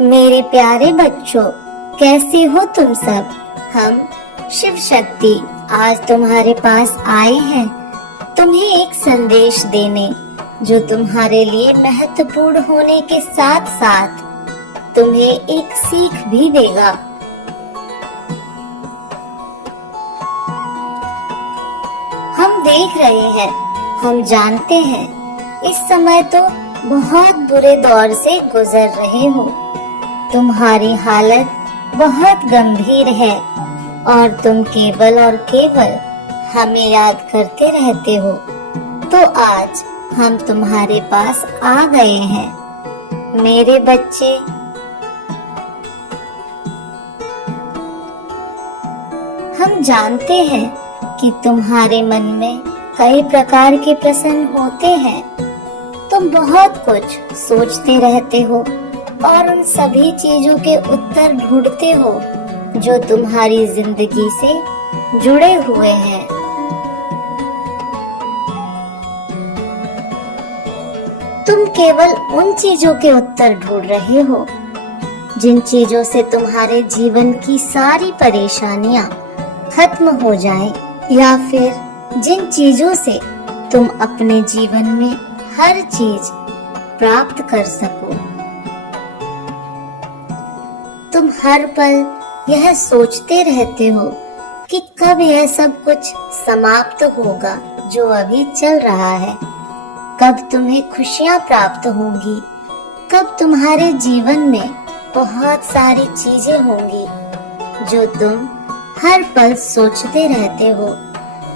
मेरे प्यारे बच्चों, कैसे हो तुम सब। हम शिव शक्ति आज तुम्हारे पास आए हैं तुम्हें एक संदेश देने, जो तुम्हारे लिए महत्वपूर्ण होने के साथ साथ तुम्हें एक सीख भी देगा। हम देख रहे हैं, हम जानते हैं, इस समय तो बहुत बुरे दौर से गुजर रहे हो। तुम्हारी हालत बहुत गंभीर है और तुम केवल और केवल हमें याद करते रहते हो। तो आज हम तुम्हारे पास आ गए हैं मेरे बच्चे। हम जानते हैं कि तुम्हारे मन में कई प्रकार के प्रश्न होते हैं। तुम बहुत कुछ सोचते रहते हो और उन सभी चीजों के उत्तर ढूंढते हो जो तुम्हारी जिंदगी से जुड़े हुए हैं। तुम केवल उन चीजों के उत्तर ढूंढ रहे हो जिन चीजों से तुम्हारे जीवन की सारी परेशानियां खत्म हो जाएं, या फिर जिन चीजों से तुम अपने जीवन में हर चीज प्राप्त कर सको। तुम हर पल यह सोचते रहते हो कि कब यह सब कुछ समाप्त होगा जो अभी चल रहा है, कब तुम्हें खुशियां प्राप्त होंगी, कब तुम्हारे जीवन में बहुत सारी चीजें होंगी जो तुम हर पल सोचते रहते हो।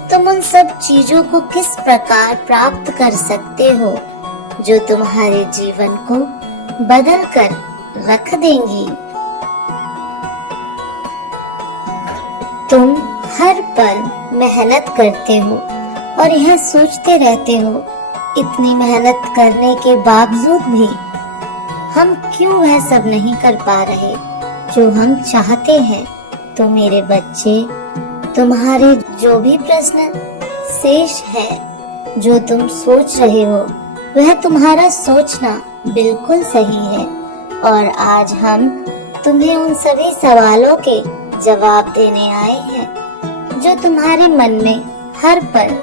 तुम उन सब चीजों को किस प्रकार प्राप्त कर सकते हो जो तुम्हारे जीवन को बदल कर रख देंगी। तुम हर पल मेहनत करते हो और यह सोचते रहते हो, इतनी मेहनत करने के बावजूद भी हम क्यों वह सब नहीं कर पा रहे जो हम चाहते हैं। तो मेरे बच्चे, तुम्हारे जो भी प्रश्न शेष है, जो तुम सोच रहे हो, वह तुम्हारा सोचना बिल्कुल सही है। और आज हम तुम्हें उन सभी सवालों के जवाब देने आए हैं जो तुम्हारे मन में हर पल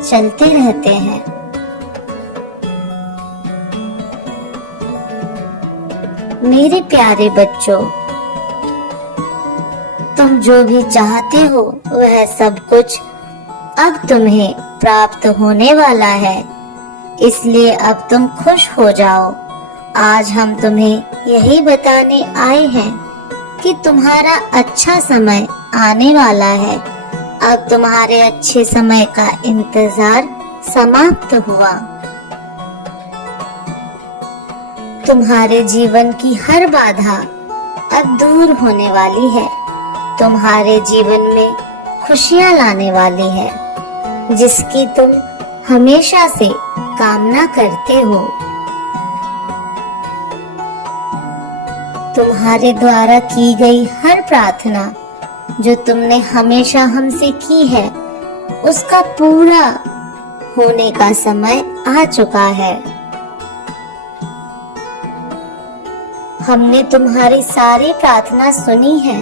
चलते रहते हैं। मेरे प्यारे बच्चों, तुम जो भी चाहते हो वह सब कुछ अब तुम्हें प्राप्त होने वाला है, इसलिए अब तुम खुश हो जाओ। आज हम तुम्हें यही बताने आए हैं कि तुम्हारा अच्छा समय आने वाला है। अब तुम्हारे अच्छे समय का इंतजार समाप्त हुआ। तुम्हारे जीवन की हर बाधा अब दूर होने वाली है। तुम्हारे जीवन में खुशियां लाने वाली है, जिसकी तुम हमेशा से कामना करते हो। तुम्हारे द्वारा की गई हर प्रार्थना जो तुमने हमेशा हमसे की है, उसका पूरा होने का समय आ चुका है। हमने तुम्हारी सारी प्रार्थना सुनी है।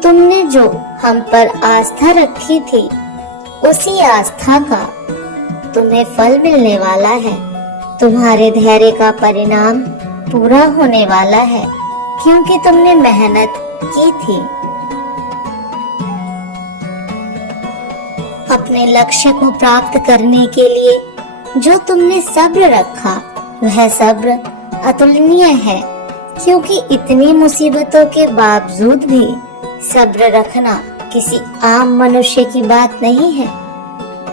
तुमने जो हम पर आस्था रखी थी, उसी आस्था का तुम्हें फल मिलने वाला है। तुम्हारे धैर्य का परिणाम पूरा होने वाला है, क्योंकि तुमने मेहनत की थी। अपने लक्ष्य को प्राप्त करने के लिए जो तुमने सब्र रखा, वह सब्र अतुलनीय है, क्योंकि इतनी मुसीबतों के बावजूद भी सब्र रखना किसी आम मनुष्य की बात नहीं है।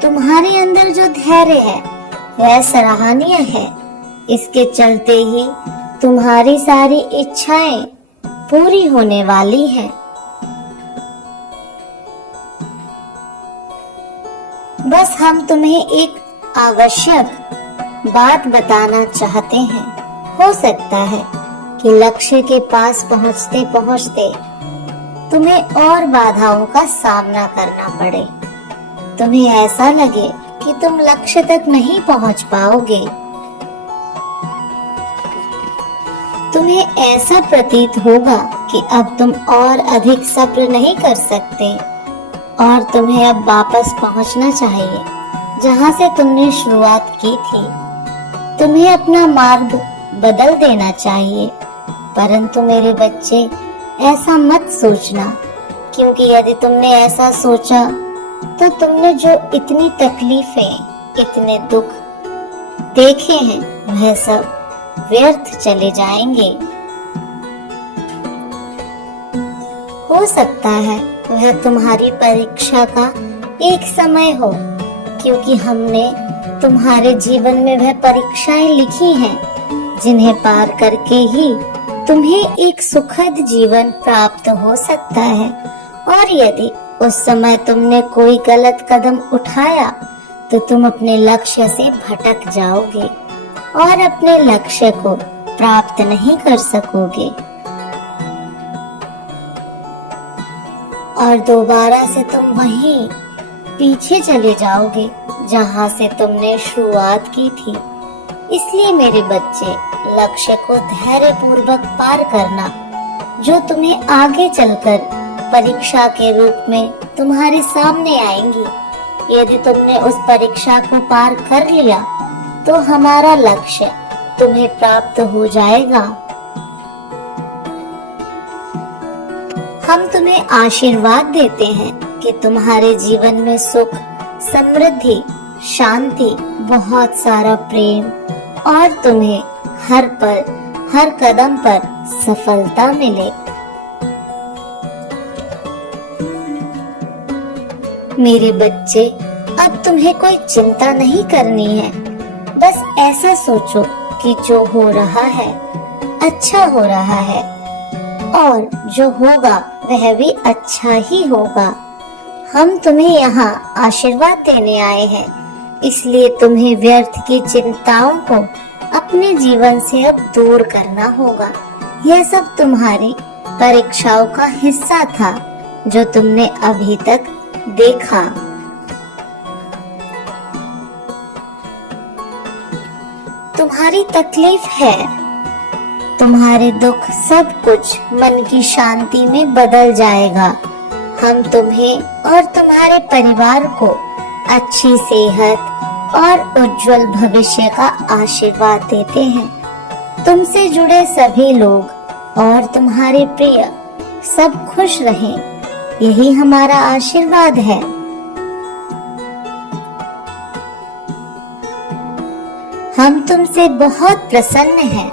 तुम्हारे अंदर जो धैर्य है वह सराहनीय है। इसके चलते ही तुम्हारी सारी इच्छाएं पूरी होने वाली हैं। बस हम तुम्हें एक आवश्यक बात बताना चाहते हैं। हो सकता है कि लक्ष्य के पास पहुंचते पहुंचते तुम्हें और बाधाओं का सामना करना पड़े। तुम्हें ऐसा लगे कि तुम लक्ष्य तक नहीं पहुंच पाओगे। तुम्हें ऐसा प्रतीत होगा कि अब तुम और अधिक सब्र नहीं कर सकते और तुम्हें अब वापस पहुंचना चाहिए जहां से तुमने शुरुआत की थी। तुम्हें अपना मार्ग बदल देना चाहिए, परंतु मेरे बच्चे ऐसा मत सोचना, क्योंकि यदि तुमने ऐसा सोचा तो तुमने जो इतनी तकलीफें, इतने दुख देखे हैं वह सब व्यर्थ चले जाएंगे। हो सकता है वह तुम्हारी परीक्षा का एक समय हो, क्योंकि हमने तुम्हारे जीवन में वह परीक्षाएं लिखी हैं जिन्हें पार करके ही तुम्हें एक सुखद जीवन प्राप्त हो सकता है। और यदि उस समय तुमने कोई गलत कदम उठाया तो तुम अपने लक्ष्य से भटक जाओगे और अपने लक्ष्य को प्राप्त नहीं कर सकोगे और दोबारा से तुम वहीं पीछे चले जाओगे जहां से तुमने शुरुआत की थी। इसलिए मेरे बच्चे, लक्ष्य को धैर्य पूर्वक पार करना, जो तुम्हें आगे चलकर परीक्षा के रूप में तुम्हारे सामने आएंगी। यदि तुमने उस परीक्षा को पार कर लिया तो हमारा लक्ष्य तुम्हें प्राप्त हो जाएगा। हम तुम्हें आशीर्वाद देते हैं कि तुम्हारे जीवन में सुख, समृद्धि, शांति, बहुत सारा प्रेम और तुम्हें हर पल, हर कदम पर सफलता मिले। मेरे बच्चे, अब तुम्हें कोई चिंता नहीं करनी है। बस ऐसा सोचो कि जो हो रहा है अच्छा हो रहा है और जो होगा वह भी अच्छा ही होगा। हम तुम्हें यहाँ आशीर्वाद देने आए हैं, इसलिए तुम्हें व्यर्थ की चिंताओं को अपने जीवन से अब दूर करना होगा। यह सब तुम्हारी परीक्षाओं का हिस्सा था जो तुमने अभी तक देखा। तुम्हारी तकलीफ है, तुम्हारे दुख, सब कुछ मन की शांति में बदल जाएगा। हम तुम्हें और तुम्हारे परिवार को अच्छी सेहत और उज्जवल भविष्य का आशीर्वाद देते हैं। तुमसे जुड़े सभी लोग और तुम्हारे प्रिय सब खुश रहें, यही हमारा आशीर्वाद है। हम तुमसे बहुत प्रसन्न हैं,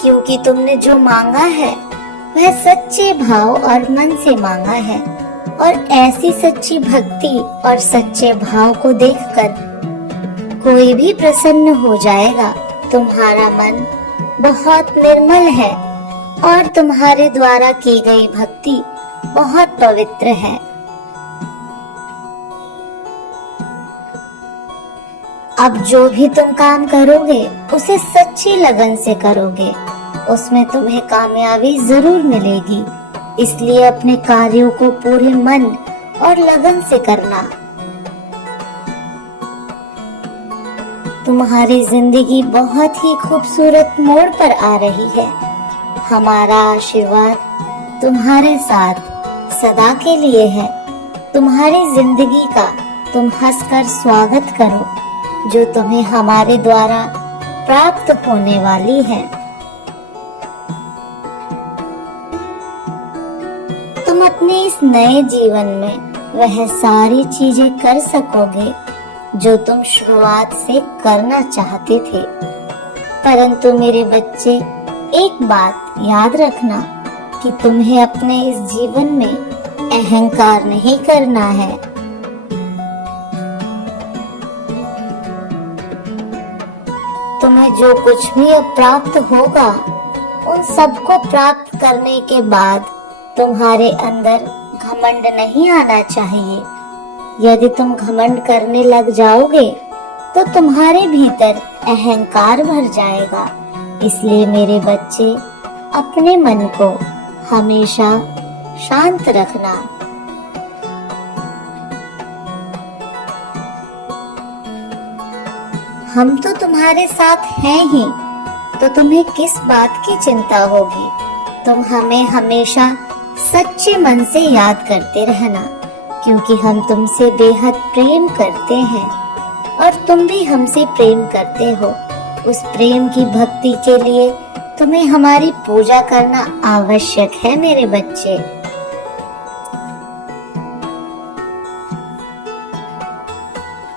क्योंकि तुमने जो मांगा है वह सच्चे भाव और मन से मांगा है। और ऐसी सच्ची भक्ति और सच्चे भाव को देखकर कोई भी प्रसन्न हो जाएगा। तुम्हारा मन बहुत निर्मल है और तुम्हारे द्वारा की गई भक्ति बहुत पवित्र है। अब जो भी तुम काम करोगे उसे सच्ची लगन से करोगे, उसमें तुम्हें कामयाबी जरूर मिलेगी। इसलिए अपने कार्यों को पूरे मन और लगन से करना। तुम्हारी जिंदगी बहुत ही खूबसूरत मोड़ पर आ रही है। हमारा आशीर्वाद तुम्हारे साथ सदा के लिए है। तुम्हारी जिंदगी का तुम हंसकर स्वागत करो, जो तुम्हें हमारे द्वारा प्राप्त होने वाली है। तुम अपने इस नए जीवन में वह सारी चीजें कर सकोगे जो तुम शुरुआत से करना चाहते थे। परंतु मेरे बच्चे, एक बात याद रखना कि तुम्हें अपने इस जीवन में अहंकार नहीं करना है। तुम्हें जो कुछ भी अब प्राप्त होगा, उन सबको प्राप्त करने के बाद तुम्हारे अंदर घमंड नहीं आना चाहिए। यदि तुम घमंड करने लग जाओगे तो तुम्हारे भीतर अहंकार भर जाएगा। इसलिए मेरे बच्चे, अपने मन को हमेशा शांत रखना। हम तो तुम्हारे साथ हैं ही, तो तुम्हें किस बात की चिंता होगी। तुम हमें हमेशा सच्चे मन से याद करते रहना, क्योंकि हम तुमसे बेहद प्रेम करते हैं और तुम भी हमसे प्रेम करते हो। उस प्रेम की भक्ति के लिए तुम्हें हमारी पूजा करना आवश्यक है मेरे बच्चे।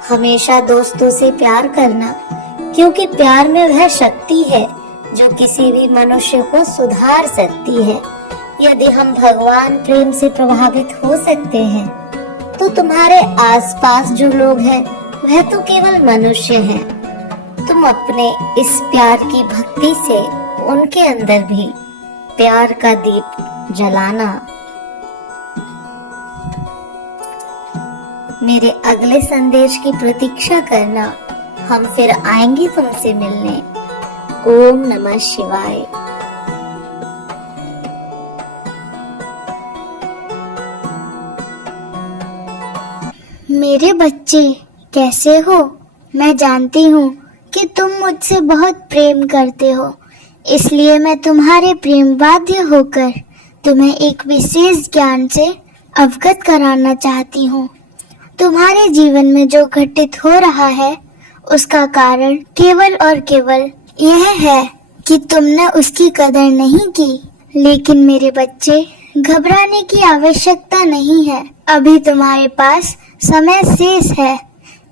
हमेशा दोस्तों से प्यार करना, क्योंकि प्यार में वह शक्ति है जो किसी भी मनुष्य को सुधार सकती है। यदि हम भगवान प्रेम से प्रभावित हो सकते हैं, तो तुम्हारे आसपास जो लोग हैं वह तो केवल मनुष्य हैं। तुम अपने इस प्यार की भक्ति से उनके अंदर भी प्यार का दीप जलाना। मेरे अगले संदेश की प्रतीक्षा करना। हम फिर आएंगे तुमसे मिलने। ओम नमः शिवाय। मेरे बच्चे कैसे हो? मैं जानती हूँ कि तुम मुझसे बहुत प्रेम करते हो, इसलिए मैं तुम्हारे प्रेम बाध्य होकर तुम्हें एक विशेष ज्ञान से अवगत कराना चाहती हूँ। तुम्हारे जीवन में जो घटित हो रहा है उसका कारण केवल और केवल यह है कि तुमने उसकी कदर नहीं की। लेकिन मेरे बच्चे, घबराने की आवश्यकता नहीं है। अभी तुम्हारे पास समय शेष है,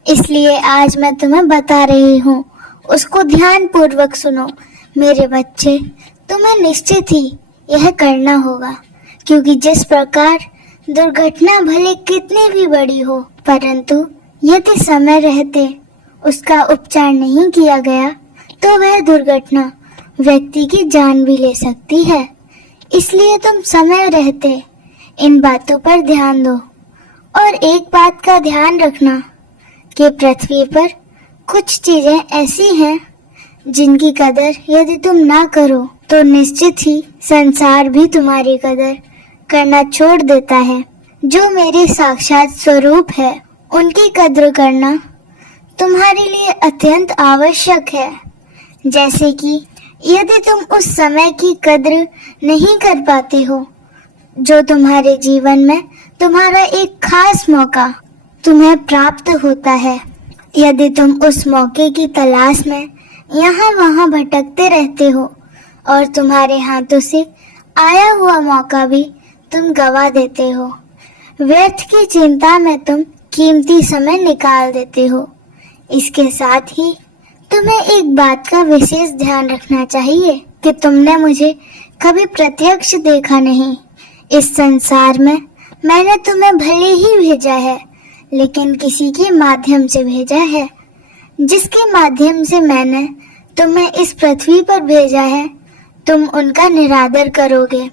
इसलिए आज मैं तुम्हें बता रही हूँ, उसको ध्यान पूर्वक सुनो। मेरे बच्चे, तुम्हें निश्चित ही यह करना होगा, क्योंकि जिस प्रकार दुर्घटना भले कितनी भी बड़ी हो, परंतु यदि समय रहते उसका उपचार नहीं किया गया तो वह दुर्घटना व्यक्ति की जान भी ले सकती है। इसलिए तुम समय रहते इन बातों पर ध्यान दो। और एक बात का ध्यान रखना कि पृथ्वी पर कुछ चीजें ऐसी हैं जिनकी कदर यदि तुम ना करो तो निश्चित ही संसार भी तुम्हारी कदर करना छोड़ देता है। जो मेरे साक्षात स्वरूप है, उनकी कद्र करना तुम्हारे लिए अत्यंत आवश्यक है। जैसे कि यदि तुम उस समय की कद्र नहीं कर पाते हो जो तुम्हारे जीवन में तुम्हारा एक खास मौका तुम्हें प्राप्त होता है, यदि तुम उस मौके की तलाश में यहाँ वहाँ भटकते रहते हो और तुम्हारे हाथों से आया हुआ मौका भी तुम गवा देते हो, व्यर्थ की चिंता में तुम कीमती समय निकाल देते हो। इसके साथ ही तुम्हें एक बात का विशेष ध्यान रखना चाहिए कि तुमने मुझे कभी प्रत्यक्ष देखा नहीं। इस संसार में मैंने तुम्हें भले ही भेजा है, लेकिन किसी के माध्यम से भेजा है। जिसके माध्यम से मैंने तुम्हें इस पृथ्वी पर भेजा है, तुम उनका निरादर करोगे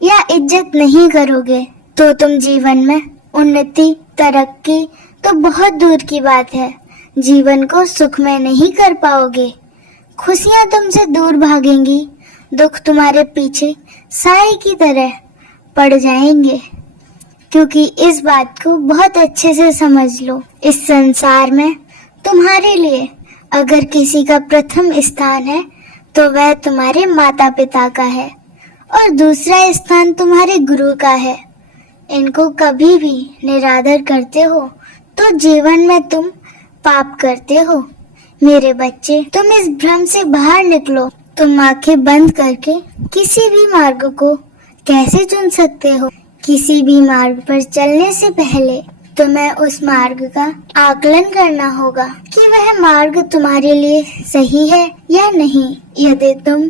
या इज्जत नहीं करोगे तो तुम जीवन में उन्नति, तरक्की तो बहुत दूर की बात है, जीवन को सुखमय नहीं कर पाओगे। खुशियां तुमसे दूर भागेंगी, दुख तुम्हारे पीछे साए की तरह पड़ जाएंगे। क्योंकि इस बात को बहुत अच्छे से समझ लो, इस संसार में तुम्हारे लिए अगर किसी का प्रथम स्थान है तो वह तुम्हारे माता पिता का है और दूसरा स्थान तुम्हारे गुरु का है। इनको कभी भी निरादर करते हो तो जीवन में तुम पाप करते हो। मेरे बच्चे, तुम इस भ्रम से बाहर निकलो। तुम आंखें बंद करके किसी भी मार्ग को कैसे चुन सकते हो? किसी भी मार्ग पर चलने से पहले तुम्हें उस मार्ग का आकलन करना होगा कि वह मार्ग तुम्हारे लिए सही है या नहीं। यदि तुम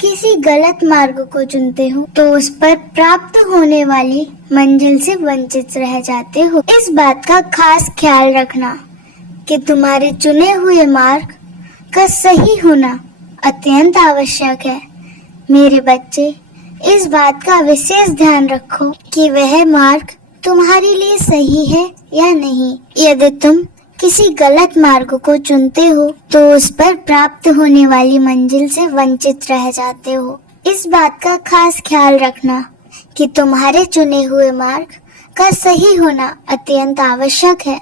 किसी गलत मार्ग को चुनते हो तो उस पर प्राप्त होने वाली मंजिल से वंचित रह जाते हो। इस बात का खास ख्याल रखना कि तुम्हारे चुने हुए मार्ग का सही होना अत्यंत आवश्यक है। मेरे बच्चे, इस बात का विशेष ध्यान रखो कि वह मार्ग तुम्हारे लिए सही है या नहीं। यदि तुम किसी गलत मार्ग को चुनते हो तो उस पर प्राप्त होने वाली मंजिल से वंचित रह जाते हो। इस बात का खास ख्याल रखना कि तुम्हारे चुने हुए मार्ग का सही होना अत्यंत आवश्यक है।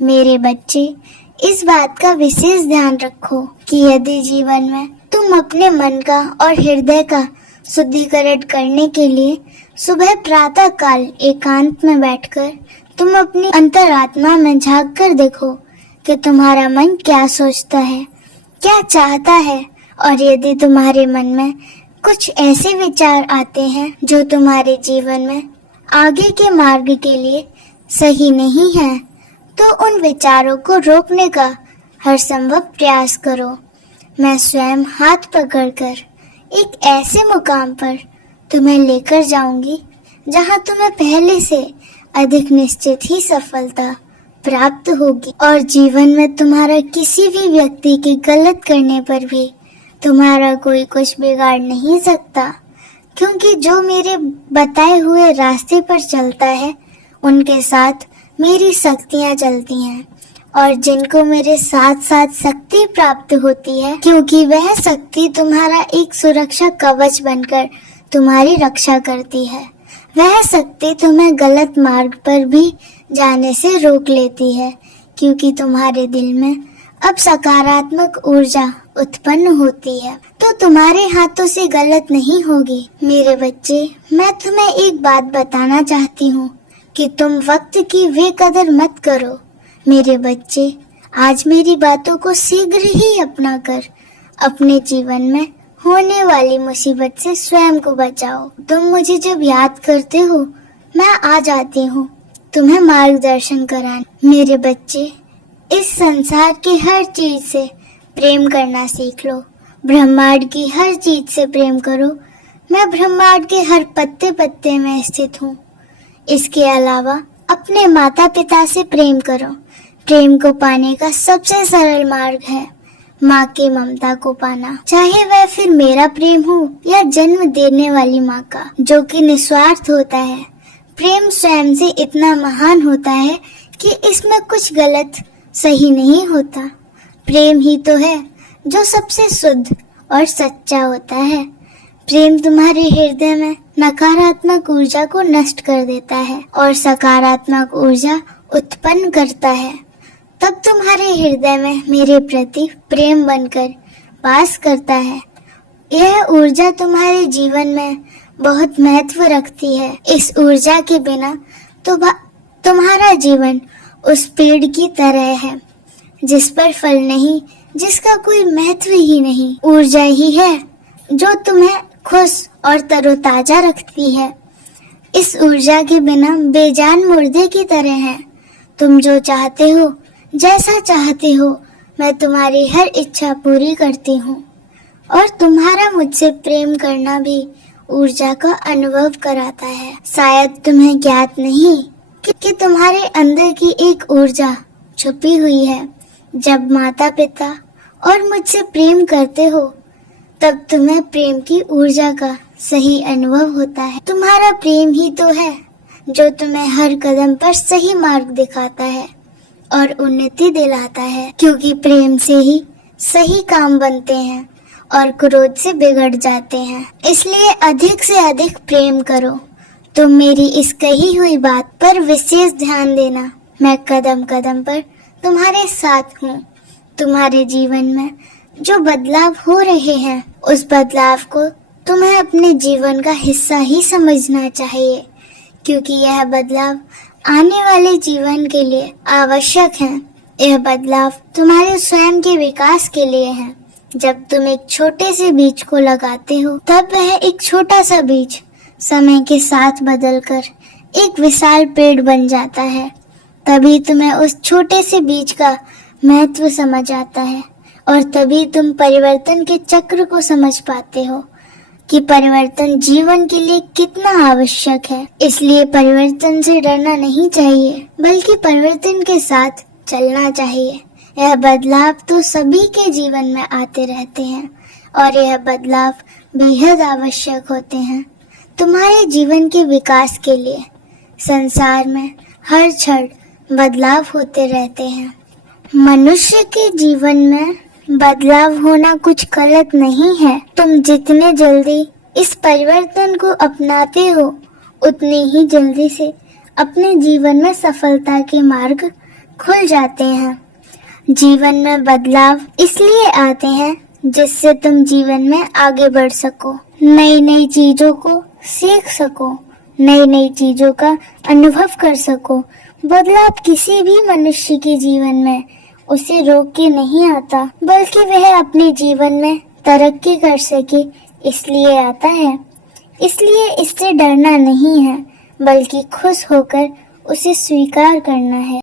मेरे बच्चे, इस बात का विशेष ध्यान रखो कि यदि जीवन में तुम अपने मन का और हृदय का शुद्धिकरण करने के लिए सुबह प्रातः काल एकांत में बैठकर तुम अपनी अंतरात्मा में झांक कर देखो कि तुम्हारा मन क्या सोचता है, क्या चाहता है। और यदि तुम्हारे मन में कुछ ऐसे विचार आते हैं जो तुम्हारे जीवन में आगे के मार्ग के लिए सही नहीं है, तो उन विचारों को रोकने का हर संभव प्रयास करो। मैं स्वयं हाथ पकड़कर एक ऐसे मुकाम पर तुम्हें लेकर जाऊंगी जहां तुम्हें पहले से अधिक निश्चित ही सफलता प्राप्त होगी और जीवन में तुम्हारा किसी भी व्यक्ति के गलत करने पर भी तुम्हारा कोई कुछ बिगाड़ नहीं सकता, क्योंकि जो मेरे बताए हुए रास्ते पर चलता है उनके साथ मेरी शक्तियाँ चलती हैं, और जिनको मेरे साथ साथ शक्ति प्राप्त होती है, क्योंकि वह शक्ति तुम्हारा एक सुरक्षा कवच बनकर तुम्हारी रक्षा करती है। वह शक्ति तुम्हें गलत मार्ग पर भी जाने से रोक लेती है, क्योंकि तुम्हारे दिल में अब सकारात्मक ऊर्जा उत्पन्न होती है, तो तुम्हारे हाथों से गलत नहीं होगी। मेरे बच्चे, मैं तुम्हें एक बात बताना चाहती हूँ कि तुम वक्त की वे कदर मत करो। मेरे बच्चे, आज मेरी बातों को शीघ्र ही अपना कर अपने जीवन में होने वाली मुसीबत से स्वयं को बचाओ। तुम मुझे जब याद करते हो, मैं आ जाती हूँ तुम्हें मार्गदर्शन कराने। मेरे बच्चे, इस संसार की हर चीज से प्रेम करना सीख लो। ब्रह्मांड की हर चीज से प्रेम करो। मैं ब्रह्मांड के हर पत्ते पत्ते में स्थित हूँ। इसके अलावा अपने माता पिता से प्रेम करो। प्रेम को पाने का सबसे सरल मार्ग है माँ की ममता को पाना, चाहे वह फिर मेरा प्रेम हो या जन्म देने वाली माँ का, जो कि निस्वार्थ होता है। प्रेम स्वयं से इतना महान होता है कि इसमें कुछ गलत सही नहीं होता। प्रेम ही तो है जो सबसे शुद्ध और सच्चा होता है। प्रेम तुम्हारे हृदय में नकारात्मक ऊर्जा को नष्ट कर देता है और सकारात्मक ऊर्जा उत्पन्न करता है। तब तुम्हारे हृदय में मेरे प्रति प्रेम बनकर वास करता है। यह ऊर्जा तुम्हारे जीवन में बहुत महत्व रखती है। इस ऊर्जा के बिना तुम्हारा जीवन उस पेड़ की तरह है जिस पर फल नहीं, जिसका कोई महत्व ही नहीं। ऊर्जा ही है जो तुम्हें खुश और तरोताजा रखती है। इस ऊर्जा के बिना बेजान मुर्दे की तरह है। तुम जो चाहते हो, जैसा चाहते हो, मैं तुम्हारी हर इच्छा पूरी करती हूँ। और तुम्हारा मुझसे प्रेम करना भी ऊर्जा का अनुभव कराता है। शायद तुम्हें ज्ञात नहीं कि तुम्हारे अंदर की एक ऊर्जा छुपी हुई है। जब माता पिता और मुझसे प्रेम करते हो, तब तुम्हें प्रेम की ऊर्जा का सही अनुभव होता है। तुम्हारा प्रेम ही तो है जो तुम्हें हर कदम पर सही मार्ग दिखाता है और उन्नति दिलाता है, क्योंकि प्रेम से ही सही काम बनते हैं और क्रोध से बिगड़ जाते हैं। इसलिए अधिक से अधिक प्रेम करो। तुम मेरी इस कही हुई बात पर विशेष ध्यान देना। मैं कदम कदम पर तुम्हारे साथ हूँ। तुम्हारे जीवन में जो बदलाव हो रहे हैं, उस बदलाव को तुम्हें अपने जीवन का हिस्सा ही समझना चाहिए, क्योंकि यह बदलाव आने वाले जीवन के लिए आवश्यक है। यह बदलाव तुम्हारे स्वयं के विकास के लिए है। जब तुम एक छोटे से बीज को लगाते हो, तब वह एक छोटा सा बीज समय के साथ बदलकर एक विशाल पेड़ बन जाता है। तभी तुम्हें उस छोटे से बीज का महत्व समझ आता है और तभी तुम परिवर्तन के चक्र को समझ पाते हो कि परिवर्तन जीवन के लिए कितना आवश्यक है। इसलिए परिवर्तन से डरना नहीं चाहिए, बल्कि परिवर्तन के साथ चलना चाहिए। यह बदलाव तो सभी के जीवन में आते रहते हैं और यह बदलाव बेहद आवश्यक होते हैं तुम्हारे जीवन के विकास के लिए। संसार में हर क्षण बदलाव होते रहते हैं। मनुष्य के जीवन में बदलाव होना कुछ गलत नहीं है। तुम जितने जल्दी इस परिवर्तन को अपनाते हो, उतनी ही जल्दी से अपने जीवन में सफलता के मार्ग खुल जाते हैं। जीवन में बदलाव इसलिए आते हैं जिससे तुम जीवन में आगे बढ़ सको, नई नई चीजों को सीख सको, नई नई चीजों का अनुभव कर सको। बदलाव किसी भी मनुष्य के जीवन में उसे रोक के नहीं आता, बल्कि वह अपने जीवन में तरक्की कर सके इसलिए आता है। इसलिए इससे डरना नहीं है, बल्कि खुश होकर उसे स्वीकार करना है।